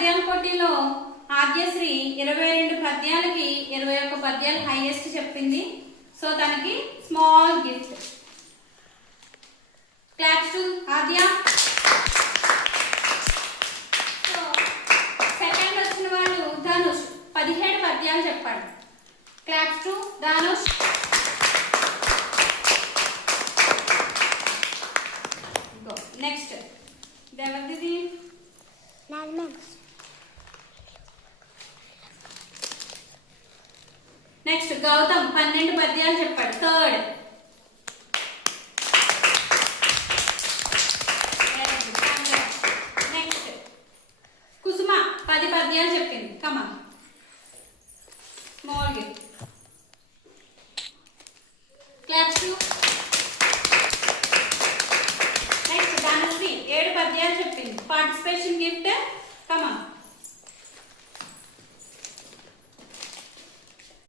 పద్యాల పోటీలో ఆద్యశ్రీ 22 పద్యాలకి 21 పద్యాలు హైయెస్ట్ చెప్పింది. సో తనకి small gift. Claps to Aadya. So second వచ్చిన వాడు ధనుష్ 17 పద్యాలు చెప్పాడు. Claps to Dhanush. నెక్స్ట్ దేవదిది. నెక్స్ట్ గౌతమ్ 12 పద్యాలు చెప్పాడు. థర్డ్. నెక్స్ట్ కుసుమ 10 పద్యాలు చెప్పింది. కమా small gift. Claps. Next Dhanashree 7 పద్యాలు చెప్పింది. Participation gift